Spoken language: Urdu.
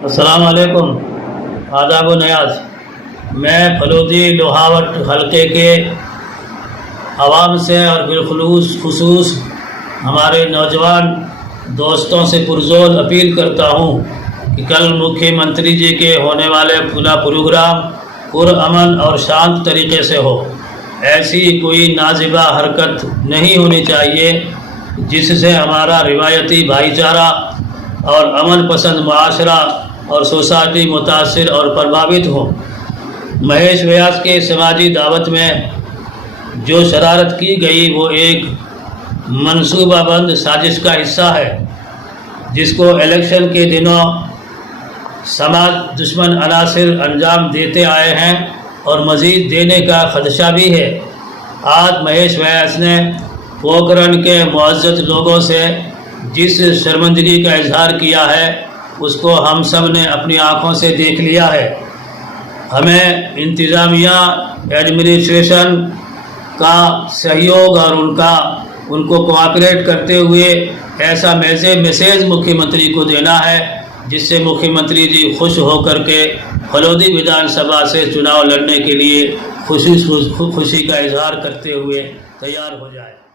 السلام علیکم، آداب و نیاز۔ میں پھلودی لوہاوٹ حلقے کے عوام سے اور بالخصوص ہمارے نوجوان دوستوں سے پرزور اپیل کرتا ہوں کہ کل مکھیہ منتری جی کے ہونے والے پورا پروگرام پرامن اور شانت طریقے سے ہو۔ ایسی کوئی نازیبا حرکت نہیں ہونی چاہیے جس سے ہمارا روایتی بھائی چارہ اور امن پسند معاشرہ اور سوسائٹی متاثر اور پربھاوت ہو۔ مہیش ویاس کے سماجی دعوت میں جو شرارت کی گئی وہ ایک منصوبہ بند سازش کا حصہ ہے جس کو الیکشن کے دنوں سماج دشمن عناصر انجام دیتے آئے ہیں اور مزید دینے کا خدشہ بھی ہے۔ آج مہیش ویاس نے پوکرن کے معزز لوگوں سے جس شرمندگی کا اظہار کیا ہے اس کو ہم سب نے اپنی آنکھوں سے دیکھ لیا ہے۔ ہمیں انتظامیہ ایڈمنسٹریشن کا سہیوگ اور ان کو کوآپریٹ کرتے ہوئے ایسا میسیج مکھیہ منتری کو دینا ہے جس سے مکھیہ منتری جی خوش ہو کر کے پھلودی ودھان سبھا سے چناؤ لڑنے کے لیے خوشی کا اظہار کرتے ہوئے تیار ہو جائے۔